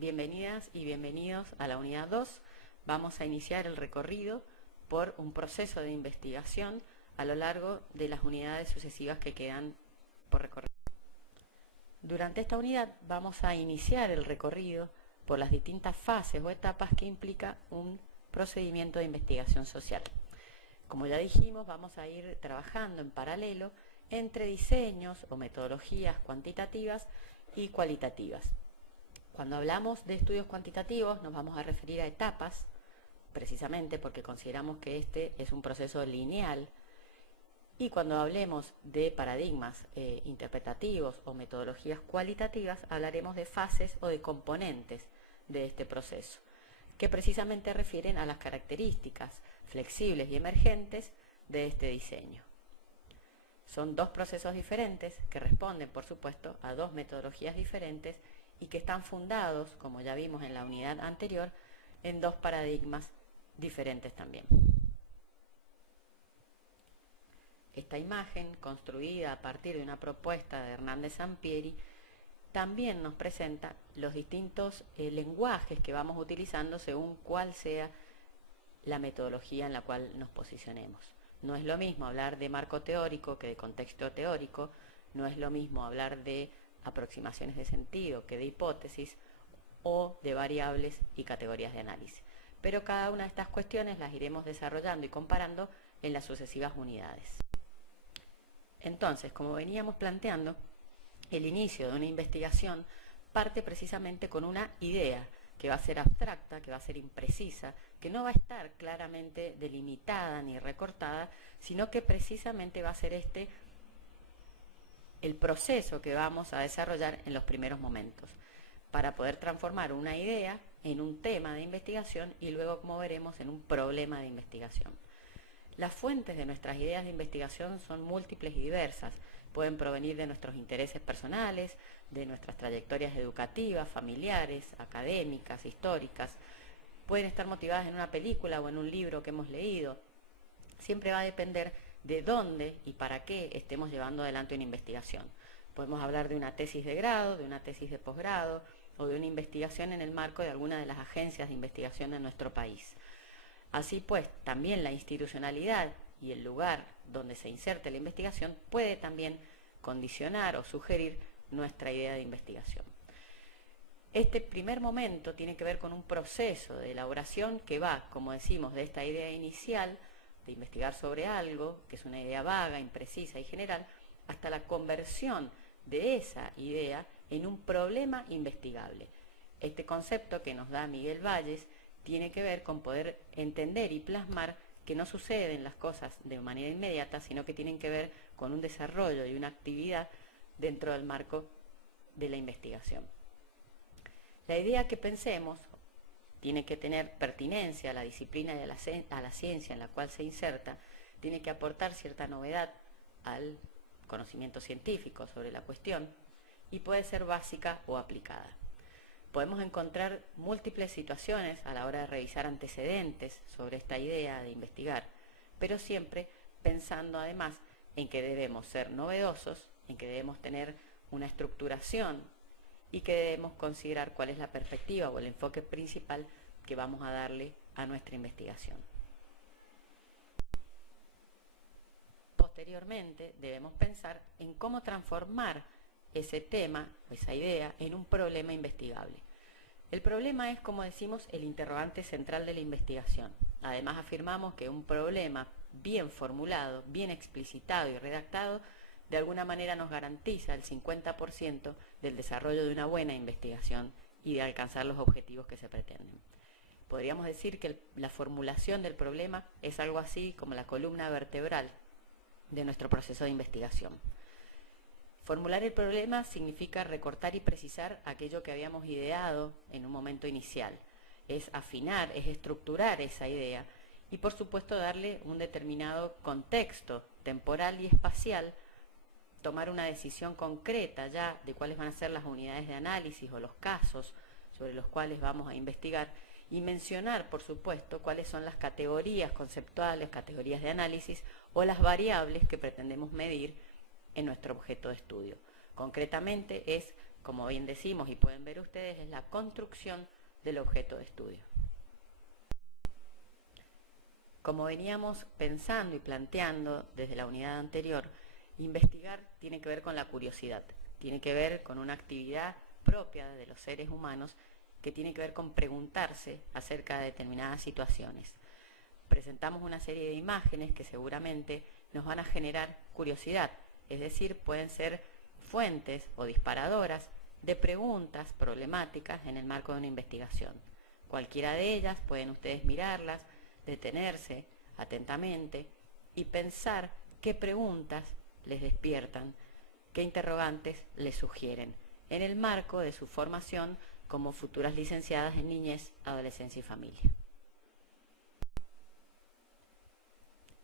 Bienvenidas y bienvenidos a la unidad 2. Vamos a iniciar el recorrido por un proceso de investigación a lo largo de las unidades sucesivas que quedan por recorrer. Durante esta unidad vamos a iniciar el recorrido por las distintas fases o etapas que implica un procedimiento de investigación social. Como ya dijimos, vamos a ir trabajando en paralelo entre diseños o metodologías cuantitativas y cualitativas. Cuando hablamos de estudios cuantitativos nos vamos a referir a etapas, precisamente porque consideramos que este es un proceso lineal, y cuando hablemos de paradigmas interpretativos o metodologías cualitativas hablaremos de fases o de componentes de este proceso, que precisamente refieren a las características flexibles y emergentes de este diseño. Son dos procesos diferentes que responden, por supuesto, a dos metodologías diferentes y que están fundados, como ya vimos en la unidad anterior, en dos paradigmas diferentes también. Esta imagen, construida a partir de una propuesta de Hernández Sampieri, también nos presenta los distintos lenguajes que vamos utilizando según cuál sea la metodología en la cual nos posicionemos. No es lo mismo hablar de marco teórico que de contexto teórico, no es lo mismo hablar de aproximaciones de sentido que de hipótesis o de variables y categorías de análisis. Pero cada una de estas cuestiones las iremos desarrollando y comparando en las sucesivas unidades. Entonces, como veníamos planteando, el inicio de una investigación parte precisamente con una idea que va a ser abstracta, que va a ser imprecisa, que no va a estar claramente delimitada ni recortada, sino que precisamente va a ser el proceso que vamos a desarrollar en los primeros momentos, para poder transformar una idea en un tema de investigación y luego, como veremos, en un problema de investigación. Las fuentes de nuestras ideas de investigación son múltiples y diversas. Pueden provenir de nuestros intereses personales, de nuestras trayectorias educativas, familiares, académicas, históricas. Pueden estar motivadas en una película o en un libro que hemos leído. Siempre va a depender de dónde y para qué estemos llevando adelante una investigación. Podemos hablar de una tesis de grado, de una tesis de posgrado o de una investigación en el marco de alguna de las agencias de investigación de nuestro país. Así pues, también la institucionalidad y el lugar donde se inserte la investigación puede también condicionar o sugerir nuestra idea de investigación. Este primer momento tiene que ver con un proceso de elaboración que va, como decimos, de esta idea inicial de investigar sobre algo, que es una idea vaga, imprecisa y general, hasta la conversión de esa idea en un problema investigable. Este concepto que nos da Miguel Valles tiene que ver con poder entender y plasmar que no suceden las cosas de manera inmediata, sino que tienen que ver con un desarrollo y una actividad dentro del marco de la investigación. La idea que pensemos tiene que tener pertinencia a la disciplina y a la ciencia en la cual se inserta, tiene que aportar cierta novedad al conocimiento científico sobre la cuestión y puede ser básica o aplicada. Podemos encontrar múltiples situaciones a la hora de revisar antecedentes sobre esta idea de investigar, pero siempre pensando además en que debemos ser novedosos, en que debemos tener una estructuración y que debemos considerar cuál es la perspectiva o el enfoque principal que vamos a darle a nuestra investigación. Posteriormente debemos pensar en cómo transformar ese tema, esa idea, en un problema investigable. El problema es, como decimos, el interrogante central de la investigación. Además afirmamos que un problema bien formulado, bien explicitado y redactado, de alguna manera nos garantiza el 50% del desarrollo de una buena investigación y de alcanzar los objetivos que se pretenden. Podríamos decir que la formulación del problema es algo así como la columna vertebral de nuestro proceso de investigación. Formular el problema significa recortar y precisar aquello que habíamos ideado en un momento inicial. Es afinar, es estructurar esa idea y, por supuesto, darle un determinado contexto temporal y espacial, tomar una decisión concreta ya de cuáles van a ser las unidades de análisis o los casos sobre los cuales vamos a investigar y mencionar, por supuesto, cuáles son las categorías conceptuales, categorías de análisis o las variables que pretendemos medir en nuestro objeto de estudio. Concretamente es como bien decimos y pueden ver ustedes, es la construcción del objeto de estudio. Como veníamos pensando y planteando desde la unidad anterior, investigar tiene que ver con la curiosidad, tiene que ver con una actividad propia de los seres humanos que tiene que ver con preguntarse acerca de determinadas situaciones. Presentamos una serie de imágenes que seguramente nos van a generar curiosidad, es decir, pueden ser fuentes o disparadoras de preguntas problemáticas en el marco de una investigación. Cualquiera de ellas pueden ustedes mirarlas, detenerse atentamente y pensar qué preguntas les despiertan, qué interrogantes les sugieren, en el marco de su formación como futuras licenciadas en niñez, adolescencia y familia.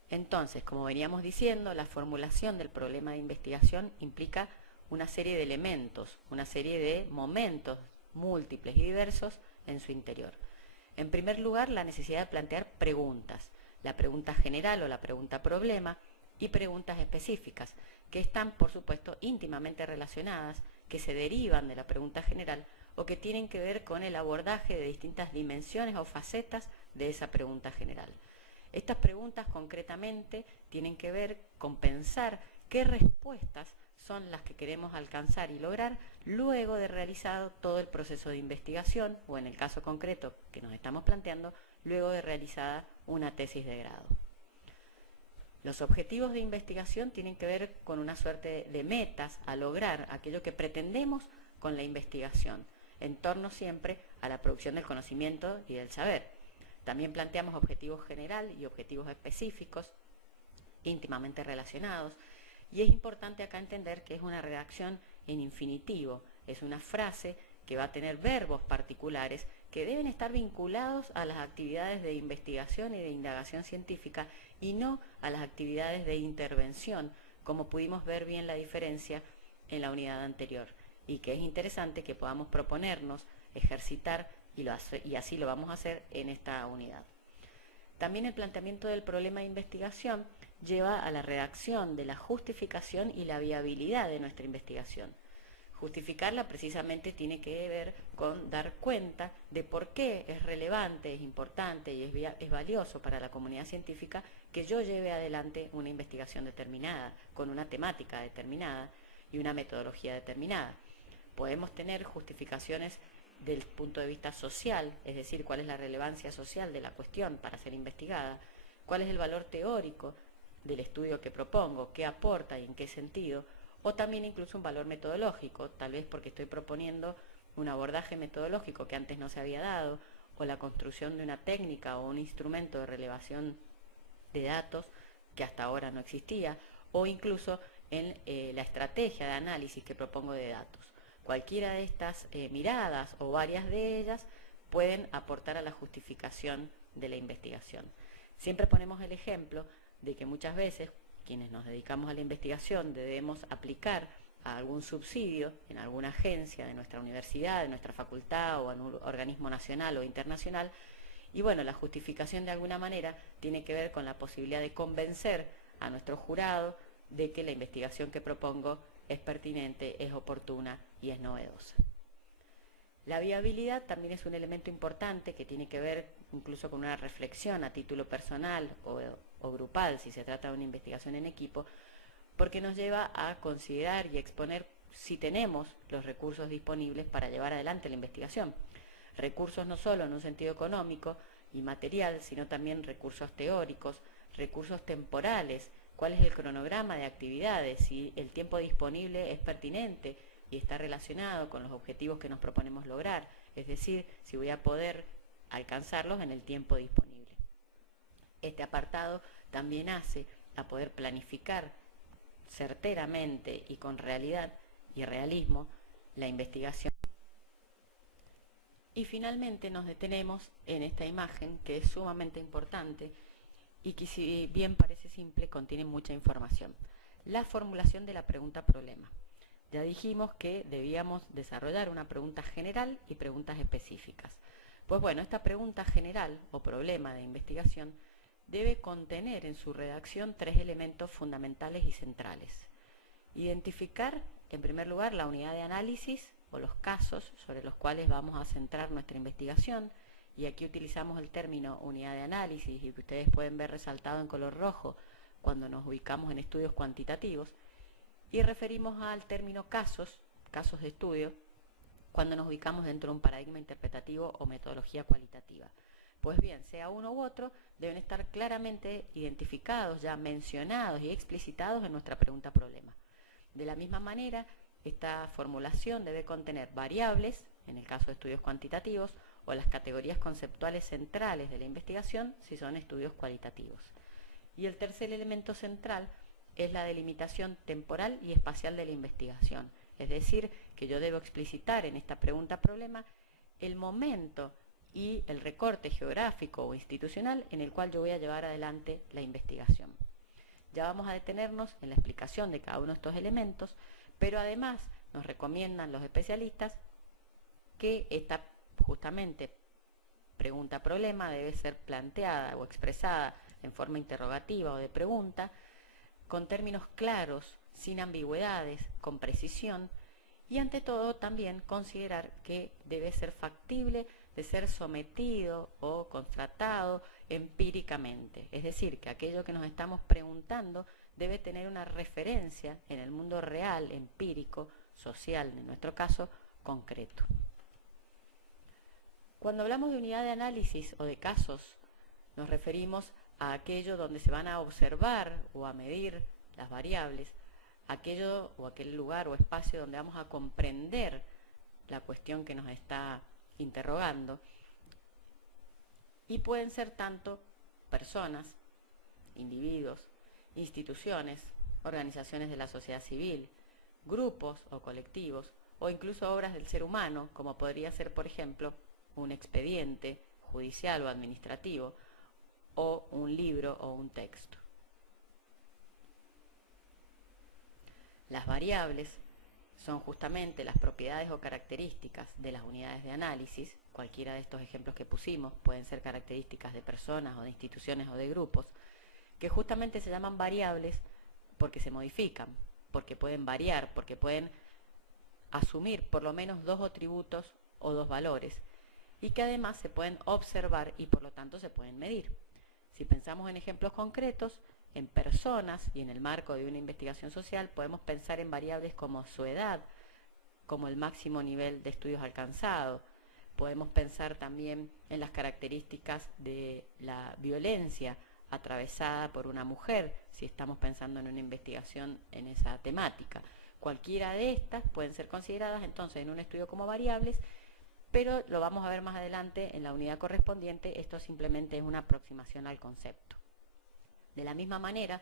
Entonces, como veníamos diciendo, la formulación del problema de investigación implica una serie de elementos, una serie de momentos múltiples y diversos en su interior. En primer lugar, la necesidad de plantear preguntas, la pregunta general o la pregunta problema y preguntas específicas, que están, por supuesto, íntimamente relacionadas, que se derivan de la pregunta general o que tienen que ver con el abordaje de distintas dimensiones o facetas de esa pregunta general. Estas preguntas concretamente tienen que ver con pensar qué respuestas son las que queremos alcanzar y lograr luego de realizado todo el proceso de investigación, o en el caso concreto que nos estamos planteando, luego de realizada una tesis de grado. Los objetivos de investigación tienen que ver con una suerte de metas a lograr, aquello que pretendemos con la investigación, en torno siempre a la producción del conocimiento y del saber. También planteamos objetivos generales y objetivos específicos, íntimamente relacionados, y es importante acá entender que es una redacción en infinitivo, es una frase que va a tener verbos particulares que deben estar vinculados a las actividades de investigación y de indagación científica y no a las actividades de intervención, como pudimos ver bien la diferencia en la unidad anterior, y que es interesante que podamos proponernos, ejercitar, y así lo vamos a hacer en esta unidad. También el planteamiento del problema de investigación lleva a la redacción de la justificación y la viabilidad de nuestra investigación. Justificarla precisamente tiene que ver con dar cuenta de por qué es relevante, es importante y es valioso para la comunidad científica que yo lleve adelante una investigación determinada, con una temática determinada y una metodología determinada. Podemos tener justificaciones del punto de vista social, es decir, cuál es la relevancia social de la cuestión para ser investigada, cuál es el valor teórico del estudio que propongo, qué aporta y en qué sentido, o también incluso un valor metodológico, tal vez porque estoy proponiendo un abordaje metodológico que antes no se había dado, o la construcción de una técnica o un instrumento de relevación de datos que hasta ahora no existía, o incluso en la estrategia de análisis que propongo de datos. Cualquiera de estas miradas o varias de ellas pueden aportar a la justificación de la investigación. Siempre ponemos el ejemplo de que muchas veces quienes nos dedicamos a la investigación debemos aplicar a algún subsidio en alguna agencia de nuestra universidad, de nuestra facultad o en un organismo nacional o internacional, y bueno, la justificación de alguna manera tiene que ver con la posibilidad de convencer a nuestro jurado de que la investigación que propongo es pertinente, es oportuna y es novedosa. La viabilidad también es un elemento importante que tiene que ver incluso con una reflexión a título personal o grupal, si se trata de una investigación en equipo, porque nos lleva a considerar y exponer si tenemos los recursos disponibles para llevar adelante la investigación. Recursos no solo en un sentido económico y material, sino también recursos teóricos, recursos temporales, cuál es el cronograma de actividades, si el tiempo disponible es pertinente y está relacionado con los objetivos que nos proponemos lograr, es decir, si voy a poder alcanzarlos en el tiempo disponible. Este apartado también hace a poder planificar certeramente y con realidad y realismo la investigación. Y finalmente nos detenemos en esta imagen que es sumamente importante y que, si bien parece simple, contiene mucha información. La formulación de la pregunta problema. Ya dijimos que debíamos desarrollar una pregunta general y preguntas específicas. Pues bueno, esta pregunta general o problema de investigación debe contener en su redacción tres elementos fundamentales y centrales. Identificar, en primer lugar, la unidad de análisis o los casos sobre los cuales vamos a centrar nuestra investigación, y aquí utilizamos el término unidad de análisis, y que ustedes pueden ver resaltado en color rojo cuando nos ubicamos en estudios cuantitativos, y referimos al término casos de estudio, cuando nos ubicamos dentro de un paradigma interpretativo o metodología cualitativa. Pues bien, sea uno u otro, deben estar claramente identificados, ya mencionados y explicitados en nuestra pregunta-problema. De la misma manera, esta formulación debe contener variables, en el caso de estudios cuantitativos, o las categorías conceptuales centrales de la investigación, si son estudios cualitativos. Y el tercer elemento central es la delimitación temporal y espacial de la investigación. Es decir, que yo debo explicitar en esta pregunta-problema el momento y el recorte geográfico o institucional en el cual yo voy a llevar adelante la investigación. Ya vamos a detenernos en la explicación de cada uno de estos elementos, pero además nos recomiendan los especialistas que esta justamente pregunta-problema debe ser planteada o expresada en forma interrogativa o de pregunta, con términos claros, sin ambigüedades, con precisión, y ante todo también considerar que debe ser factible de ser sometido o constatado empíricamente. Es decir, que aquello que nos estamos preguntando debe tener una referencia en el mundo real, empírico, social, en nuestro caso, concreto. Cuando hablamos de unidad de análisis o de casos, nos referimos a aquello donde se van a observar o a medir las variables, aquello o aquel lugar o espacio donde vamos a comprender la cuestión que nos está interrogando, y pueden ser tanto personas, individuos, instituciones, organizaciones de la sociedad civil, grupos o colectivos, o incluso obras del ser humano, como podría ser, por ejemplo, un expediente judicial o administrativo, o un libro o un texto. Las variables son justamente las propiedades o características de las unidades de análisis. Cualquiera de estos ejemplos que pusimos pueden ser características de personas o de instituciones o de grupos, que justamente se llaman variables porque se modifican, porque pueden variar, porque pueden asumir por lo menos dos atributos o dos valores, y que además se pueden observar y por lo tanto se pueden medir. Si pensamos en ejemplos concretos, en personas y en el marco de una investigación social, podemos pensar en variables como su edad, como el máximo nivel de estudios alcanzado. Podemos pensar también en las características de la violencia atravesada por una mujer, si estamos pensando en una investigación en esa temática. Cualquiera de estas pueden ser consideradas entonces en un estudio como variables, pero lo vamos a ver más adelante en la unidad correspondiente. Esto simplemente es una aproximación al concepto. De la misma manera,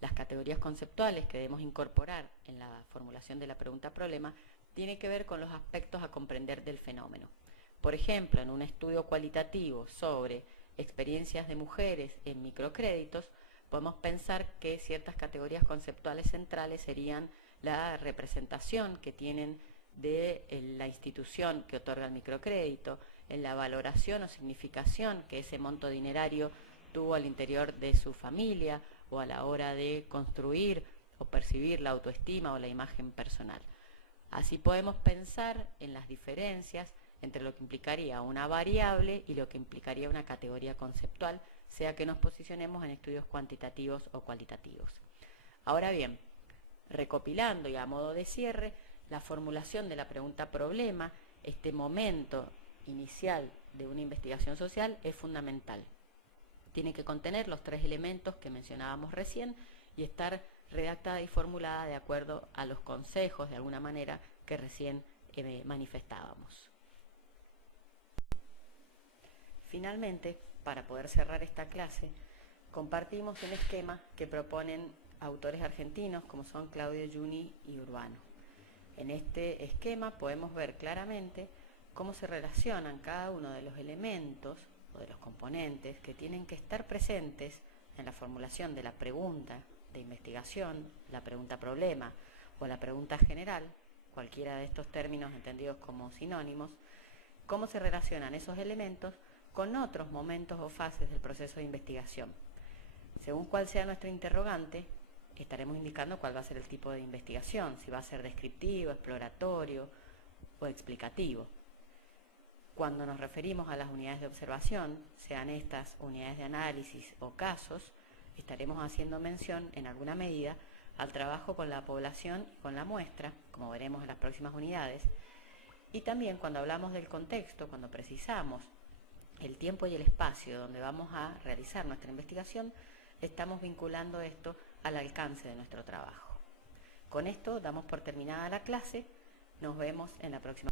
las categorías conceptuales que debemos incorporar en la formulación de la pregunta-problema tienen que ver con los aspectos a comprender del fenómeno. Por ejemplo, en un estudio cualitativo sobre experiencias de mujeres en microcréditos, podemos pensar que ciertas categorías conceptuales centrales serían la representación que tienen de la institución que otorga el microcrédito, en la valoración o significación que ese monto dinerario tuvo al interior de su familia o a la hora de construir o percibir la autoestima o la imagen personal. Así podemos pensar en las diferencias entre lo que implicaría una variable y lo que implicaría una categoría conceptual, sea que nos posicionemos en estudios cuantitativos o cualitativos. Ahora bien, recopilando y a modo de cierre, la formulación de la pregunta-problema, este momento inicial de una investigación social, es fundamental. Tiene que contener los tres elementos que mencionábamos recién y estar redactada y formulada de acuerdo a los consejos, de alguna manera, que recién manifestábamos. Finalmente, para poder cerrar esta clase, compartimos un esquema que proponen autores argentinos como son Claudio Giuni y Urbano. En este esquema podemos ver claramente cómo se relacionan cada uno de los elementos o de los componentes que tienen que estar presentes en la formulación de la pregunta de investigación, la pregunta-problema o la pregunta general, cualquiera de estos términos entendidos como sinónimos, cómo se relacionan esos elementos con otros momentos o fases del proceso de investigación. Según cuál sea nuestro interrogante, estaremos indicando cuál va a ser el tipo de investigación, si va a ser descriptivo, exploratorio, o explicativo. Cuando nos referimos a las unidades de observación, sean estas unidades de análisis o casos, estaremos haciendo mención en alguna medida al trabajo con la población y con la muestra, como veremos en las próximas unidades, y también cuando hablamos del contexto, cuando precisamos el tiempo y el espacio donde vamos a realizar nuestra investigación, estamos vinculando esto al alcance de nuestro trabajo. Con esto damos por terminada la clase, nos vemos en la próxima.